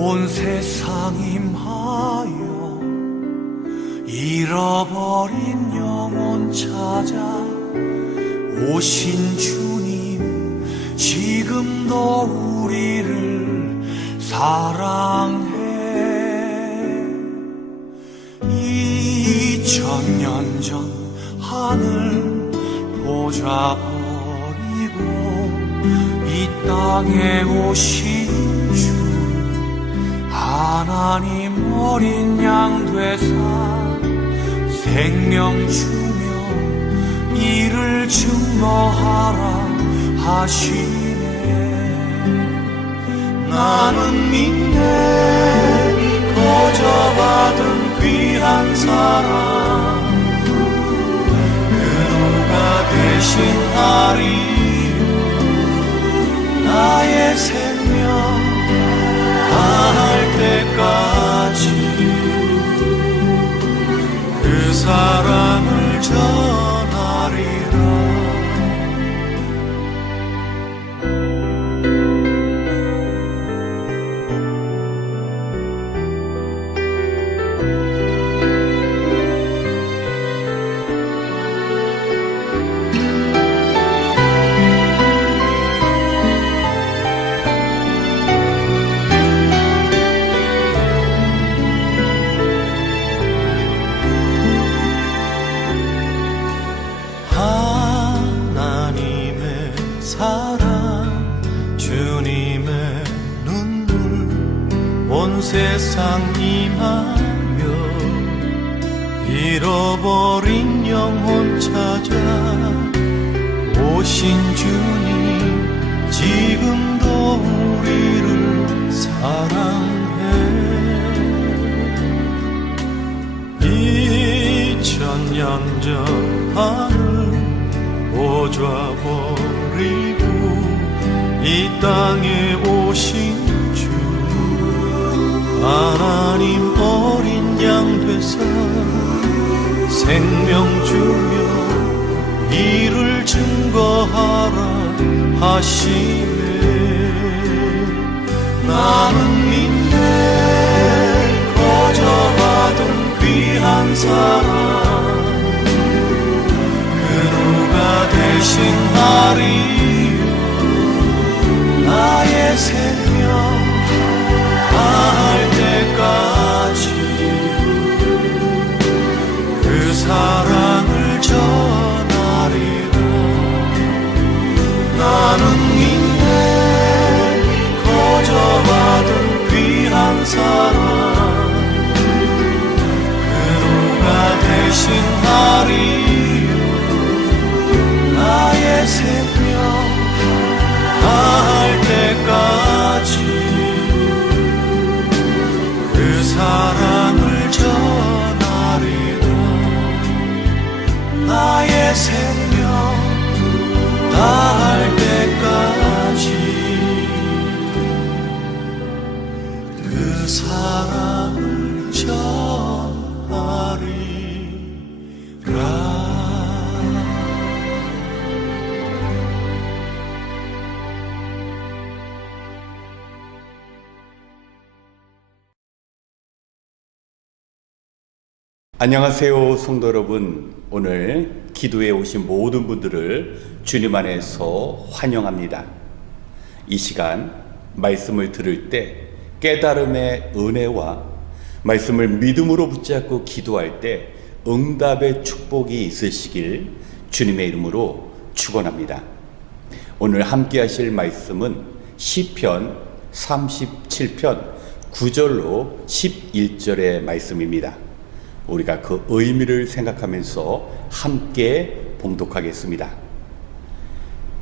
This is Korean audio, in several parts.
온 세상 임하여 잃어버린 영혼 찾아 오신 주님, 지금도 우리를 사랑해. 2000년 전 하늘 보좌 버리고 이 땅에 오신 주, 하나님 어린 양 되사 생명 주며 이를 증거하라 하시네. 나는 믿네 거저 받은 귀한 사랑, 그 누가 대신하리요. 나의 생명 다할 때까지 그 사랑을 전하리라. 온 세상 임하여 잃어버린 영혼 찾아 오신 주님, 지금도 우리를 사랑해. 2000년 전 하늘 보좌 버리고 이 땅에 오신 하나님 어린 양 되사 생명 주며 이를 증거하라 하시네. 나는 믿네 거저 받은 귀한 사랑, 그 누가 대신하리요. 나의 생명 다할 때까지 그 사랑을 전하리라. 나는 믿네 거저 받은 귀한 사랑, 그 누가 대신하리요. 나의 생명 다할 때까지 그 사랑을 전하리라. 나의 생명 다할 때까지 그 사랑을 전하리라. 안녕하세요, 성도 여러분. 오늘 기도에 오신 모든 분들을 주님 안에서 환영합니다. 이 시간 말씀을 들을 때 깨달음의 은혜와 말씀을 믿음으로 붙잡고 기도할 때 응답의 축복이 있으시길 주님의 이름으로 축원합니다. 오늘 함께 하실 말씀은 시편 37편 9절로 11절의 말씀입니다. 우리가 그 의미를 생각하면서 함께 봉독하겠습니다.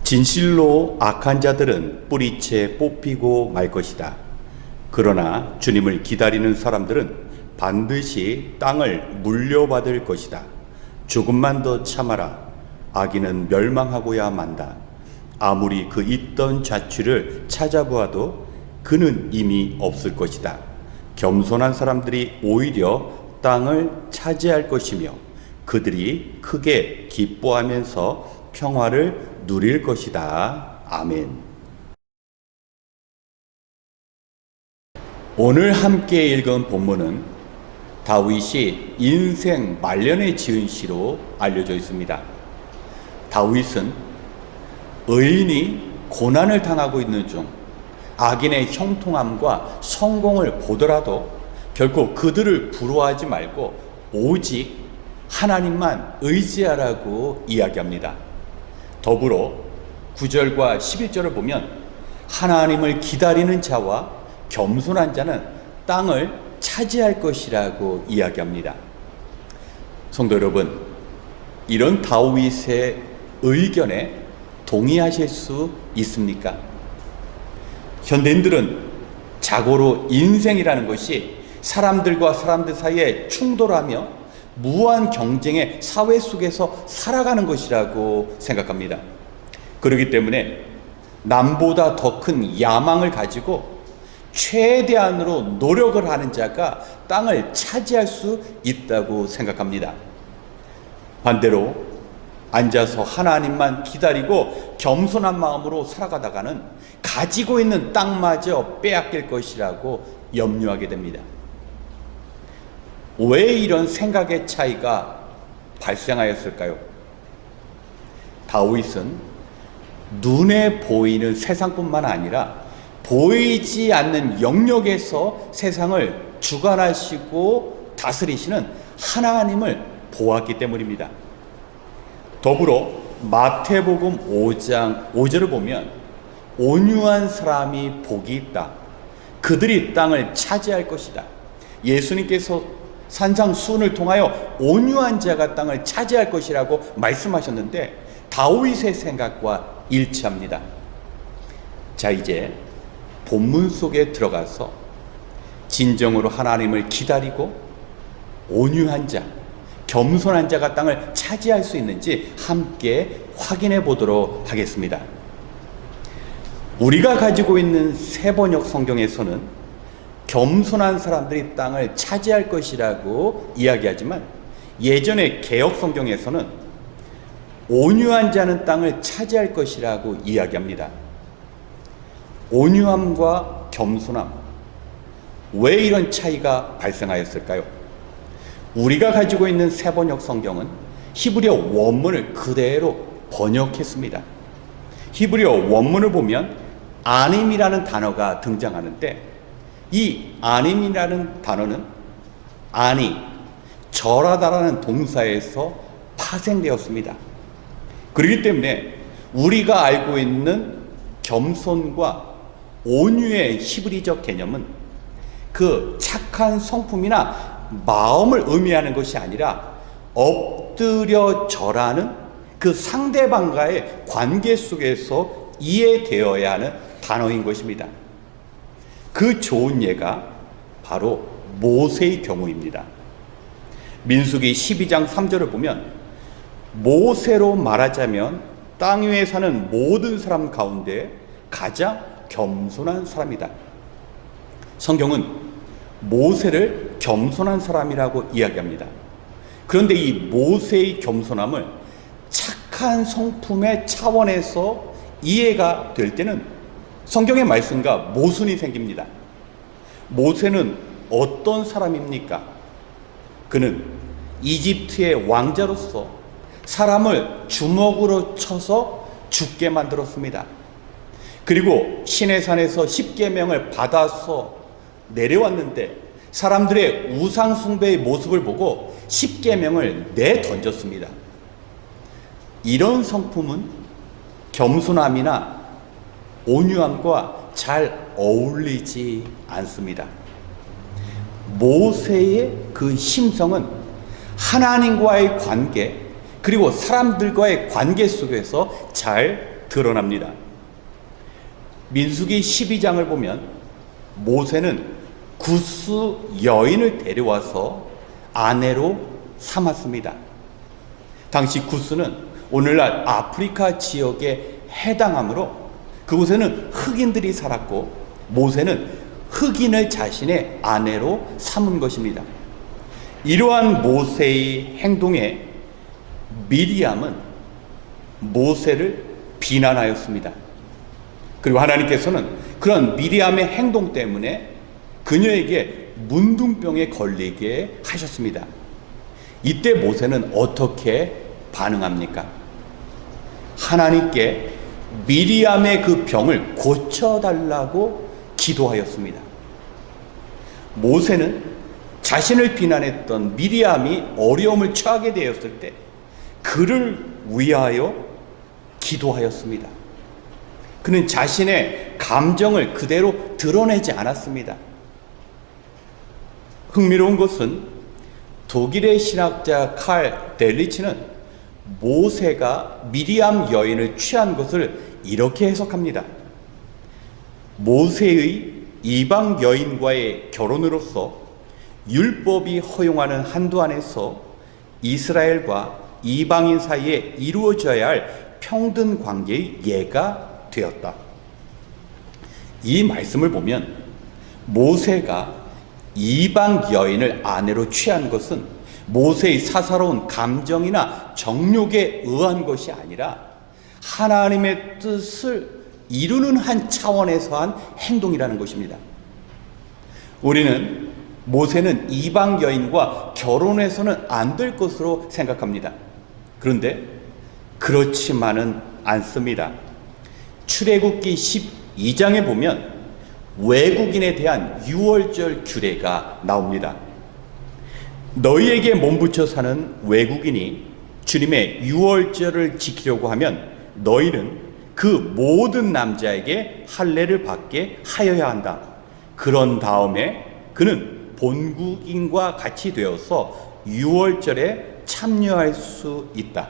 진실로 악한 자들은 뿌리채 뽑히고 말 것이다. 그러나 주님을 기다리는 사람들은 반드시 땅을 물려받을 것이다. 조금만 더 참아라. 악인은 멸망하고야 만다. 아무리 그 있던 자취를 찾아보아도 그는 이미 없을 것이다. 겸손한 사람들이 오히려 땅을 차지할 것이며 그들이 크게 기뻐하면서 평화를 누릴 것이다. 아멘. 오늘 함께 읽은 본문은 다윗이 인생 말년에 지은 시로 알려져 있습니다. 다윗은 의인이 고난을 당하고 있는 중 악인의 형통함과 성공을 보더라도 결코 그들을 부러워하지 말고 오직 하나님만 의지하라고 이야기합니다. 더불어 9절과 11절을 보면 하나님을 기다리는 자와 겸손한 자는 땅을 차지할 것이라고 이야기합니다. 성도 여러분, 이런 다윗의 의견에 동의하실 수 있습니까? 현대인들은 자고로 인생이라는 것이 사람들과 사람들 사이에 충돌하며 무한 경쟁의 사회 속에서 살아가는 것이라고 생각합니다. 그렇기 때문에 남보다 더 큰 야망을 가지고 최대한으로 노력을 하는 자가 땅을 차지할 수 있다고 생각합니다. 반대로 앉아서 하나님만 기다리고 겸손한 마음으로 살아가다가는 가지고 있는 땅마저 빼앗길 것이라고 염려하게 됩니다. 왜 이런 생각의 차이가 발생하였을까요? 다윗은 눈에 보이는 세상뿐만 아니라 보이지 않는 영역에서 세상을 주관하시고 다스리시는 하나님을 보았기 때문입니다. 더불어 마태복음 5장 5절을 보면 온유한 사람이 복이 있다. 그들이 땅을 차지할 것이다. 예수님께서 산상수훈을 통하여 온유한 자가 땅을 차지할 것이라고 말씀하셨는데 다윗의 생각과 일치합니다. 자, 이제 본문 속에 들어가서 진정으로 하나님을 기다리고 온유한 자, 겸손한 자가 땅을 차지할 수 있는지 함께 확인해 보도록 하겠습니다. 우리가 가지고 있는 세번역 성경에서는 겸손한 사람들이 땅을 차지할 것이라고 이야기하지만 예전의 개역 성경에서는 온유한 자는 땅을 차지할 것이라고 이야기합니다. 온유함과 겸손함, 왜 이런 차이가 발생하였을까요? 우리가 가지고 있는 세번역 성경은 히브리어 원문을 그대로 번역했습니다. 히브리어 원문을 보면 아님이라는 단어가 등장하는데 이 아님이라는 단어는 아니, 절하다라는 동사에서 파생되었습니다. 그렇기 때문에 우리가 알고 있는 겸손과 온유의 히브리적 개념은 그 착한 성품이나 마음을 의미하는 것이 아니라 엎드려 절하는 그 상대방과의 관계 속에서 이해되어야 하는 단어인 것입니다. 그 좋은 예가 바로 모세의 경우입니다. 민수기 12장 3절을 보면 모세로 말하자면 땅 위에 사는 모든 사람 가운데 가장 겸손한 사람이다. 성경은 모세를 겸손한 사람이라고 이야기합니다. 그런데 이 모세의 겸손함을 착한 성품의 차원에서 이해가 될 때는 성경의 말씀과 모순이 생깁니다. 모세는 어떤 사람입니까? 그는 이집트의 왕자로서 사람을 주먹으로 쳐서 죽게 만들었습니다. 그리고 시내산에서 십계명을 받아서 내려왔는데 사람들의 우상 숭배의 모습을 보고 십계명을 내던졌습니다. 이런 성품은 겸손함이나 온유함과 잘 어울리지 않습니다. 모세의 그 심성은 하나님과의 관계 그리고 사람들과의 관계 속에서 잘 드러납니다. 민수기 12장을 보면 모세는 구스 여인을 데려와서 아내로 삼았습니다. 당시 구스는 오늘날 아프리카 지역에 해당하므로 그곳에는 흑인들이 살았고 모세는 흑인을 자신의 아내로 삼은 것입니다. 이러한 모세의 행동에 미리암은 모세를 비난하였습니다. 그리고 하나님께서는 그런 미리암의 행동 때문에 그녀에게 문둥병에 걸리게 하셨습니다. 이때 모세는 어떻게 반응합니까? 하나님께 미리암의 그 병을 고쳐달라고 기도하였습니다. 모세는 자신을 비난했던 미리암이 어려움을 처하게 되었을 때 그를 위하여 기도하였습니다. 그는 자신의 감정을 그대로 드러내지 않았습니다. 흥미로운 것은 독일의 신학자 칼 델리치는 모세가 미리암 여인을 취한 것을 이렇게 해석합니다. 모세의 이방 여인과의 결혼으로서 율법이 허용하는 한도 안에서 이스라엘과 이방인 사이에 이루어져야 할 평등 관계의 예가 되었다. 이 말씀을 보면 모세가 이방 여인을 아내로 취한 것은 모세의 사사로운 감정이나 정욕에 의한 것이 아니라 하나님의 뜻을 이루는 한 차원에서 한 행동이라는 것입니다. 우리는 모세는 이방 여인과 결혼해서는 안 될 것으로 생각합니다. 그런데 그렇지만은 않습니다. 출애굽기 12장에 보면 외국인에 대한 유월절 규례가 나옵니다. 너희에게 몸붙여 사는 외국인이 주님의 유월절을 지키려고 하면 너희는 그 모든 남자에게 할례를 받게 하여야 한다. 그런 다음에 그는 본국인과 같이 되어서 유월절에 참여할 수 있다.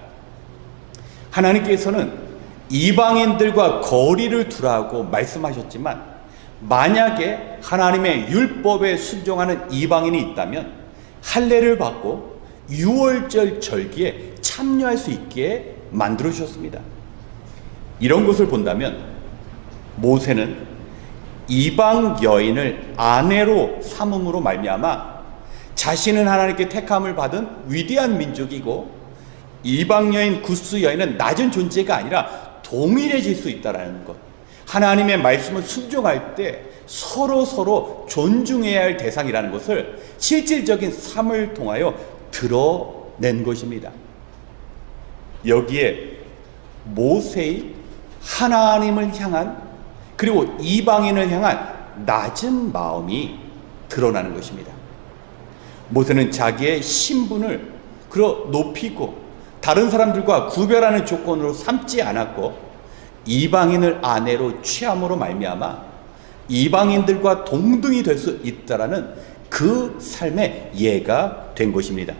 하나님께서는 이방인들과 거리를 두라고 말씀하셨지만 만약에 하나님의 율법에 순종하는 이방인이 있다면 할례를 받고 유월절 절기에 참여할 수 있게 만들어 주셨습니다. 이런 것을 본다면 모세는 이방 여인을 아내로 삼음으로 말미암아 자신은 하나님께 택함을 받은 위대한 민족이고 이방 여인 구스 여인은 낮은 존재가 아니라 동일해질 수 있다라는 것, 하나님의 말씀을 순종할 때 서로 존중해야 할 대상이라는 것을 실질적인 삶을 통하여 드러낸 것입니다. 여기에 모세의 하나님을 향한 그리고 이방인을 향한 낮은 마음이 드러나는 것입니다. 모세는 자기의 신분을 높이고 다른 사람들과 구별하는 조건으로 삼지 않았고 이방인을 아내로 취함으로 말미암아 이방인들과 동등이 될 수 있다라는 그 삶의 예가 된 것입니다.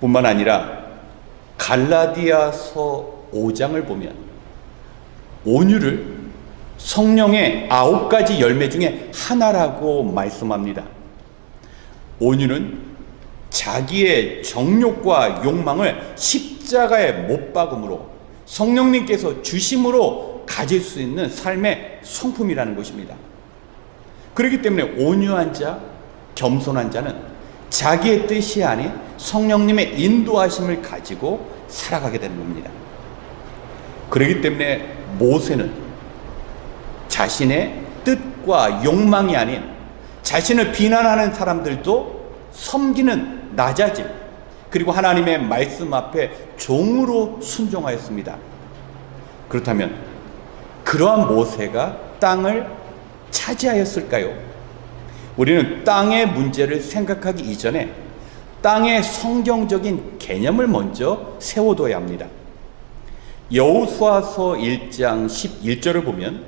뿐만 아니라 갈라디아서 5장을 보면 온유를 성령의 9가지 열매 중에 하나라고 말씀합니다. 온유는 자기의 정욕과 욕망을 십자가에 못 박음으로 성령님께서 주심으로 가질 수 있는 삶의 성품이라는 것입니다. 그렇기 때문에 온유한 자, 겸손한 자는 자기의 뜻이 아닌 성령님의 인도하심을 가지고 살아가게 되는 겁니다. 그렇기 때문에 모세는 자신의 뜻과 욕망이 아닌 자신을 비난하는 사람들도 섬기는 낮아짐, 그리고 하나님의 말씀 앞에 종으로 순종하였습니다. 그렇다면 그러한 모세가 땅을 차지하였을까요? 우리는 땅의 문제를 생각하기 이전에 땅의 성경적인 개념을 먼저 세워둬야 합니다. 여호수아서 1장 11절을 보면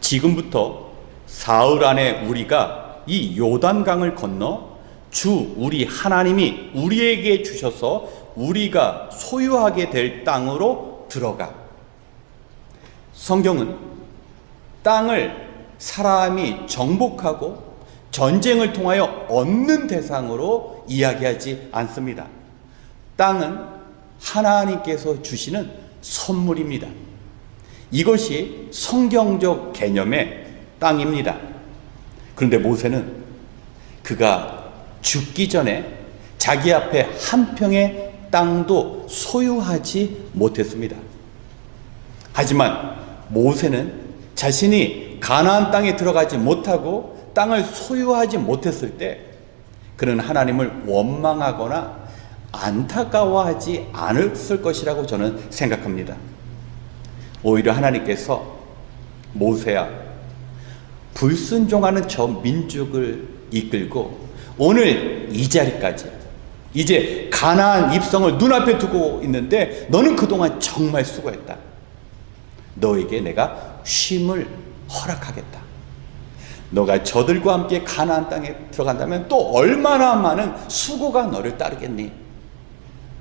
지금부터 사흘 안에 우리가 이 요단강을 건너 주 우리 하나님이 우리에게 주셔서 우리가 소유하게 될 땅으로 들어가. 성경은 땅을 사람이 정복하고 전쟁을 통하여 얻는 대상으로 이야기하지 않습니다. 땅은 하나님께서 주시는 선물입니다. 이것이 성경적 개념의 땅입니다. 그런데 모세는 그가 죽기 전에 자기 앞에 한 평의 땅도 소유하지 못했습니다. 하지만 모세는 자신이 가나안 땅에 들어가지 못하고 땅을 소유하지 못했을 때 그는 하나님을 원망하거나 안타까워하지 않았을 것이라고 저는 생각합니다. 오히려 하나님께서 모세야, 불순종하는 저 민족을 이끌고 오늘 이 자리까지, 이제 가나안 입성을 눈앞에 두고 있는데 너는 그동안 정말 수고했다. 너에게 내가 쉼을 허락하겠다. 너가 저들과 함께 가나안 땅에 들어간다면 또 얼마나 많은 수고가 너를 따르겠니?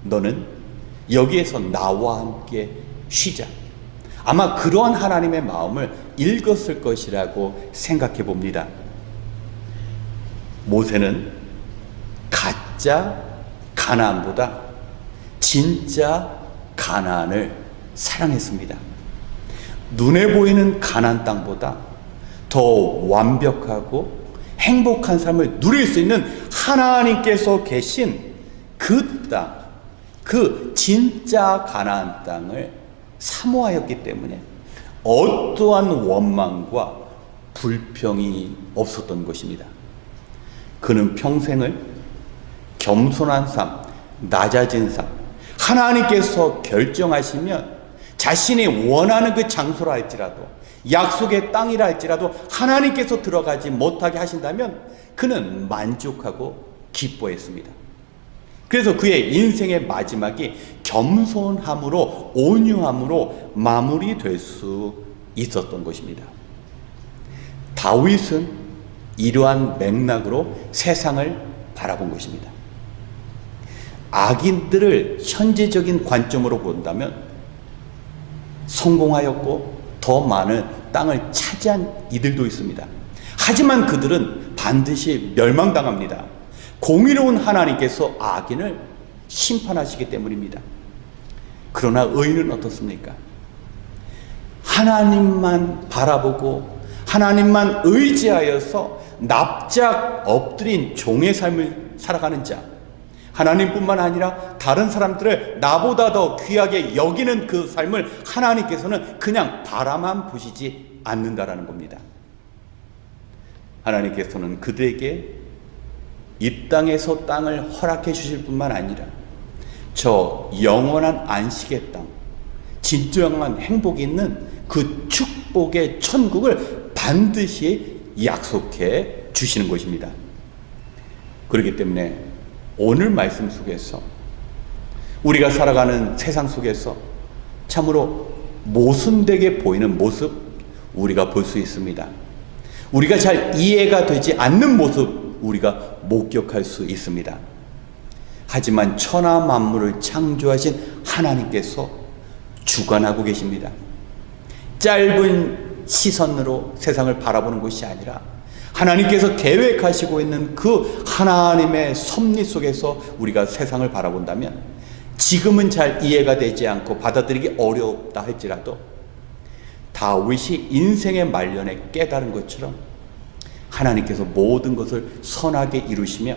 너는 여기에서 나와 함께 쉬자. 아마 그러한 하나님의 마음을 읽었을 것이라고 생각해 봅니다. 모세는 가짜 가나안보다 진짜 가나안을 사랑했습니다. 눈에 보이는 가나안 땅보다 더 완벽하고 행복한 삶을 누릴 수 있는 하나님께서 계신 그 땅, 그 진짜 가나안 땅을 사모하였기 때문에 어떠한 원망과 불평이 없었던 것입니다. 그는 평생을 겸손한 삶, 낮아진 삶, 하나님께서 결정하시면 자신이 원하는 그 장소라 할지라도, 약속의 땅이라 할지라도 하나님께서 들어가지 못하게 하신다면 그는 만족하고 기뻐했습니다. 그래서 그의 인생의 마지막이 겸손함으로, 온유함으로 마무리될 수 있었던 것입니다. 다윗은 이러한 맥락으로 세상을 바라본 것입니다. 악인들을 현재적인 관점으로 본다면 성공하였고 더 많은 땅을 차지한 이들도 있습니다. 하지만 그들은 반드시 멸망당합니다. 공의로운 하나님께서 악인을 심판하시기 때문입니다. 그러나 의인은 어떻습니까? 하나님만 바라보고 하나님만 의지하여서 납작 엎드린 종의 삶을 살아가는 자, 하나님뿐만 아니라 다른 사람들을 나보다 더 귀하게 여기는 그 삶을 하나님께서는 그냥 바라만 보시지 않는다라는 겁니다. 하나님께서는 그들에게 이 땅에서 땅을 허락해 주실 뿐만 아니라 저 영원한 안식의 땅, 진정한 행복이 있는 그 축복의 천국을 반드시 약속해 주시는 것입니다. 그렇기 때문에 오늘 말씀 속에서 우리가 살아가는 세상 속에서 참으로 모순되게 보이는 모습 우리가 볼 수 있습니다. 우리가 잘 이해가 되지 않는 모습 우리가 목격할 수 있습니다. 하지만 천하 만물을 창조하신 하나님께서 주관하고 계십니다. 짧은 시선으로 세상을 바라보는 것이 아니라 하나님께서 계획하시고 있는 그 하나님의 섭리 속에서 우리가 세상을 바라본다면 지금은 잘 이해가 되지 않고 받아들이기 어렵다 할지라도 다윗이 인생의 말년에 깨달은 것처럼 하나님께서 모든 것을 선하게 이루시며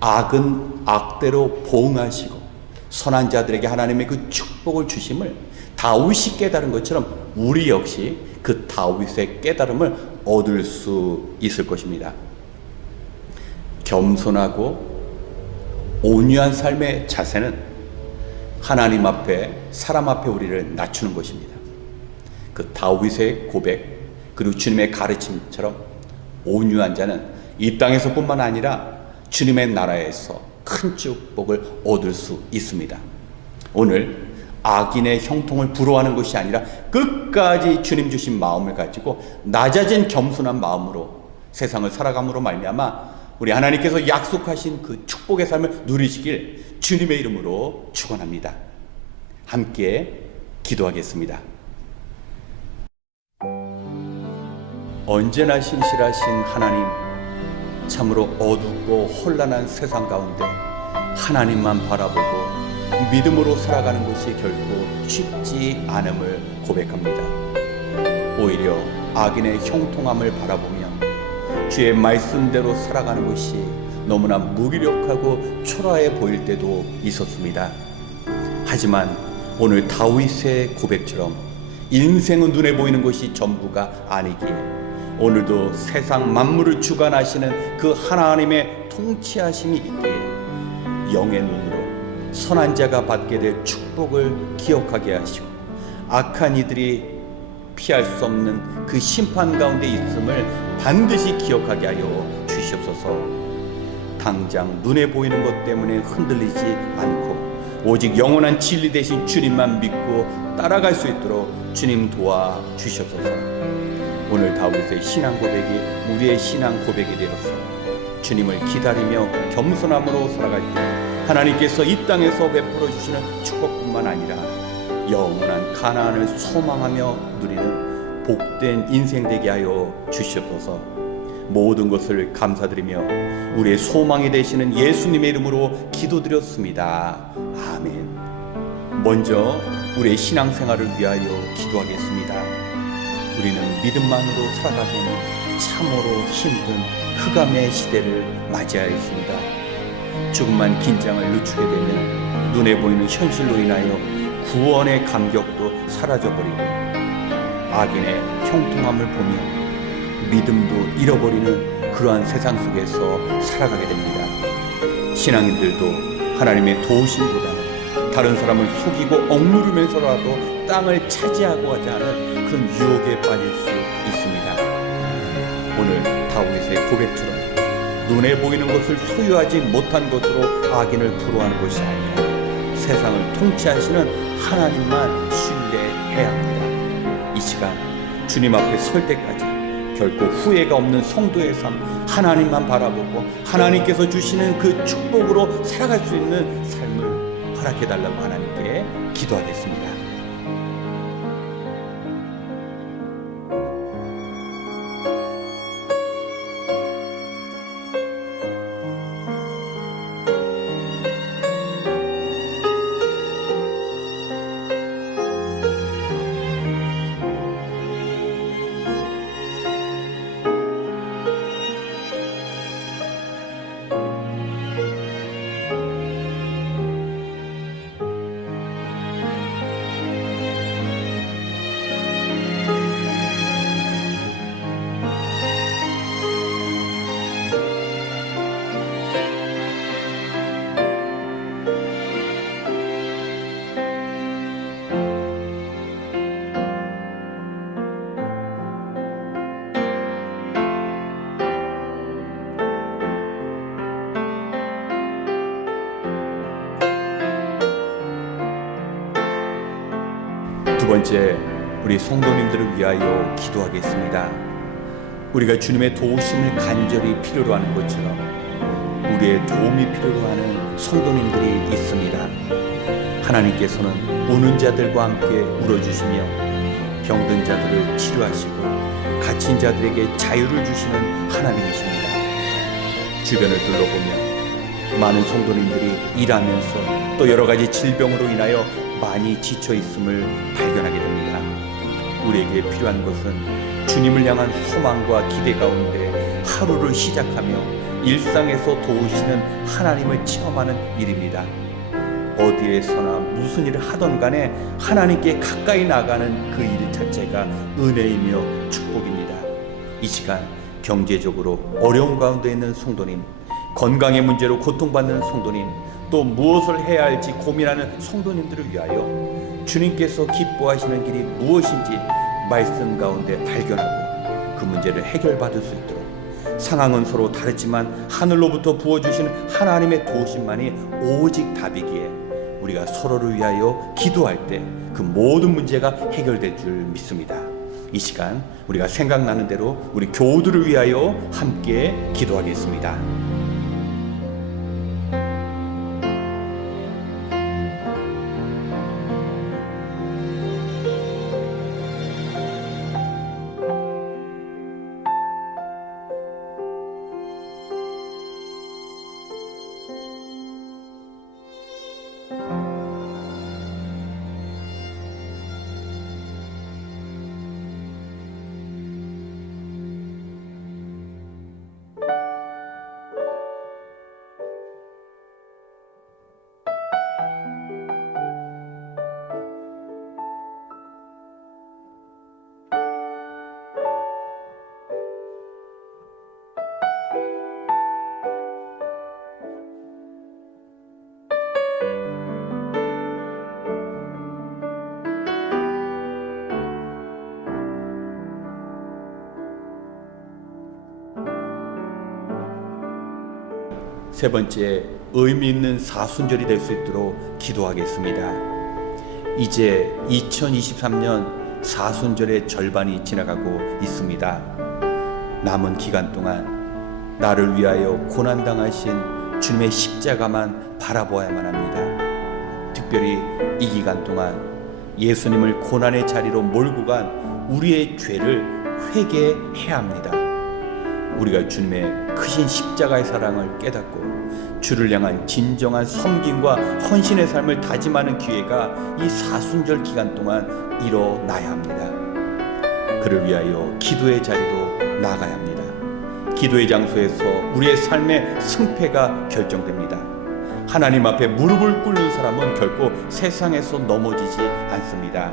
악은 악대로 보응하시고 선한 자들에게 하나님의 그 축복을 주심을 다윗이 깨달은 것처럼 우리 역시 그 다윗의 깨달음을 얻을 수 있을 것입니다. 겸손하고 온유한 삶의 자세는 하나님 앞에, 사람 앞에 우리를 낮추는 것입니다. 그 다윗의 고백 그리고 주님의 가르침처럼 온유한 자는 이 땅에서뿐만 아니라 주님의 나라에서 큰 축복을 얻을 수 있습니다. 오늘 악인의 형통을 부러워하는 것이 아니라 끝까지 주님 주신 마음을 가지고 낮아진 겸손한 마음으로 세상을 살아감으로 말미암아 우리 하나님께서 약속하신 그 축복의 삶을 누리시길 주님의 이름으로 축원합니다. 함께 기도하겠습니다. 언제나 신실하신 하나님, 참으로 어둡고 혼란한 세상 가운데 하나님만 바라보고 믿음으로 살아가는 것이 결코 쉽지 않음을 고백합니다. 오히려 악인의 형통함을 바라보며 주의 말씀대로 살아가는 것이 너무나 무기력하고 초라해 보일 때도 있었습니다. 하지만 오늘 다윗의 고백처럼 인생은 눈에 보이는 것이 전부가 아니기에 오늘도 세상 만물을 주관하시는 그 하나님의 통치하심이 있기에 영의 눈으로 선한 자가 받게 될 축복을 기억하게 하시고 악한 이들이 피할 수 없는 그 심판 가운데 있음을 반드시 기억하게 하여 주시옵소서. 당장 눈에 보이는 것 때문에 흔들리지 않고 오직 영원한 진리 되신 주님만 믿고 따라갈 수 있도록 주님 도와 주시옵소서. 오늘 다윗의 신앙 고백이 우리의 신앙 고백이 되어서 주님을 기다리며 겸손함으로 살아갈 때 하나님께서 이 땅에서 베풀어 주시는 축복뿐만 아니라 영원한 가나안을 소망하며 누리는 복된 인생 되게 하여 주시옵소서. 모든 것을 감사드리며 우리의 소망이 되시는 예수님의 이름으로 기도드렸습니다. 아멘. 먼저 우리의 신앙생활을 위하여 기도하겠습니다. 우리는 믿음만으로 살아가기에는 참으로 힘든 흑암의 시대를 맞이하였습니다. 조금만 긴장을 늦추게 되면 눈에 보이는 현실로 인하여 구원의 감격도 사라져버리고 악인의 형통함을 보며 믿음도 잃어버리는 그러한 세상 속에서 살아가게 됩니다. 신앙인들도 하나님의 도우심보다는 다른 사람을 속이고 억누르면서라도 땅을 차지하고 하지 않은 그런 유혹에 빠질 수 있습니다. 오늘 다윗의 고백처럼 눈에 보이는 것을 소유하지 못한 것으로 악인을 부러워하는 것이 아니라 세상을 통치하시는 하나님만 신뢰해야 합니다. 이 시간 주님 앞에 설 때까지 결코 후회가 없는 성도의 삶, 하나님만 바라보고 하나님께서 주시는 그 축복으로 살아갈 수 있는 삶을 허락해달라고 하나님께 기도하겠습니다. 두 번째, 우리 성도님들을 위하여 기도하겠습니다. 우리가 주님의 도우심을 간절히 필요로 하는 것처럼 우리의 도움이 필요로 하는 성도님들이 있습니다. 하나님께서는 우는 자들과 함께 울어주시며 병든 자들을 치료하시고 갇힌 자들에게 자유를 주시는 하나님이십니다. 주변을 둘러보면 많은 성도님들이 일하면서 또 여러 가지 질병으로 인하여 많이 지쳐 있음을 발견하게 됩니다. 우리에게 필요한 것은 주님을 향한 소망과 기대 가운데 하루를 시작하며 일상에서 도우시는 하나님을 체험하는 일입니다. 어디에서나 무슨 일을 하던 간에 하나님께 가까이 나가는 그 일 자체가 은혜이며 축복입니다. 이 시간 경제적으로 어려운 가운데 있는 성도님, 건강의 문제로 고통받는 성도님, 또 무엇을 해야 할지 고민하는 성도님들을 위하여 주님께서 기뻐하시는 길이 무엇인지 말씀 가운데 발견하고 그 문제를 해결받을 수 있도록 상황은 서로 다르지만 하늘로부터 부어주시는 하나님의 도우심만이 오직 답이기에 우리가 서로를 위하여 기도할 때 그 모든 문제가 해결될 줄 믿습니다. 이 시간 우리가 생각나는 대로 우리 교우들을 위하여 함께 기도하겠습니다. 세 번째, 의미 있는 사순절이 될 수 있도록 기도하겠습니다. 이제 2023년 사순절의 절반이 지나가고 있습니다. 남은 기간 동안 나를 위하여 고난당하신 주님의 십자가만 바라보아야만 합니다. 특별히 이 기간 동안 예수님을 고난의 자리로 몰고 간 우리의 죄를 회개해야 합니다. 우리가 주님의 크신 십자가의 사랑을 깨닫고 주를 향한 진정한 섬김과 헌신의 삶을 다짐하는 기회가 이 사순절 기간 동안 일어나야 합니다. 그를 위하여 기도의 자리로 나가야 합니다. 기도의 장소에서 우리의 삶의 승패가 결정됩니다. 하나님 앞에 무릎을 꿇는 사람은 결코 세상에서 넘어지지 않습니다.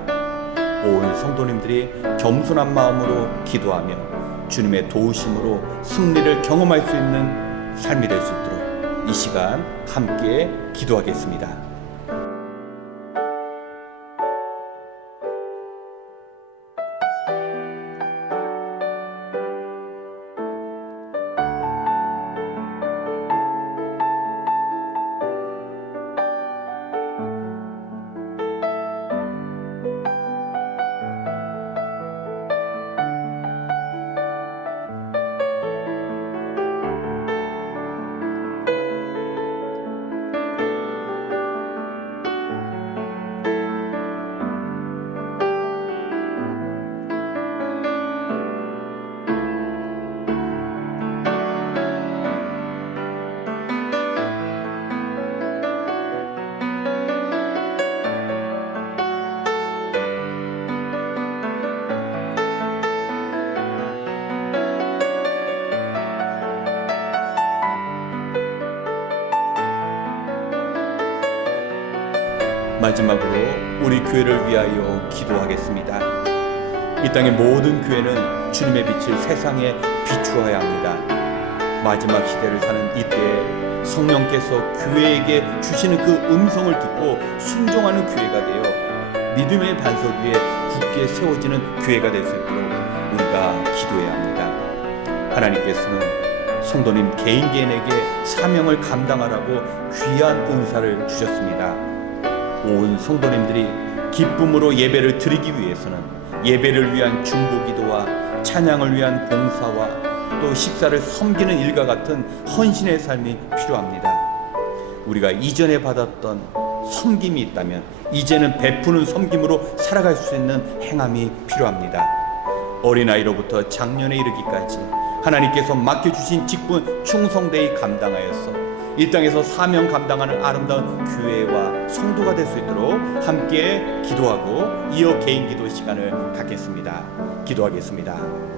온 성도님들이 겸손한 마음으로 기도하며 주님의 도우심으로 승리를 경험할 수 있는 삶이 될 수 있도록 이 시간 함께 기도하겠습니다. 마지막으로 우리 교회를 위하여 기도하겠습니다. 이 땅의 모든 교회는 주님의 빛을 세상에 비추어야 합니다. 마지막 시대를 사는 이때에 성령께서 교회에게 주시는 그 음성을 듣고 순종하는 교회가 되어 믿음의 반석 위에 굳게 세워지는 교회가 될 수 있도록 우리가 기도해야 합니다. 하나님께서는 성도님 개인 개인에게 사명을 감당하라고 귀한 은사를 주셨습니다. 온 성도님들이 기쁨으로 예배를 드리기 위해서는 예배를 위한 중보기도와 찬양을 위한 봉사와 또 식사를 섬기는 일과 같은 헌신의 삶이 필요합니다. 우리가 이전에 받았던 섬김이 있다면 이제는 베푸는 섬김으로 살아갈 수 있는 행함이 필요합니다. 어린아이로부터 장년에 이르기까지 하나님께서 맡겨주신 직분 충성되이 감당하여서 이 땅에서 사명 감당하는 아름다운 교회와 성도가 될 수 있도록 함께 기도하고 이어 개인 기도 시간을 갖겠습니다. 기도하겠습니다.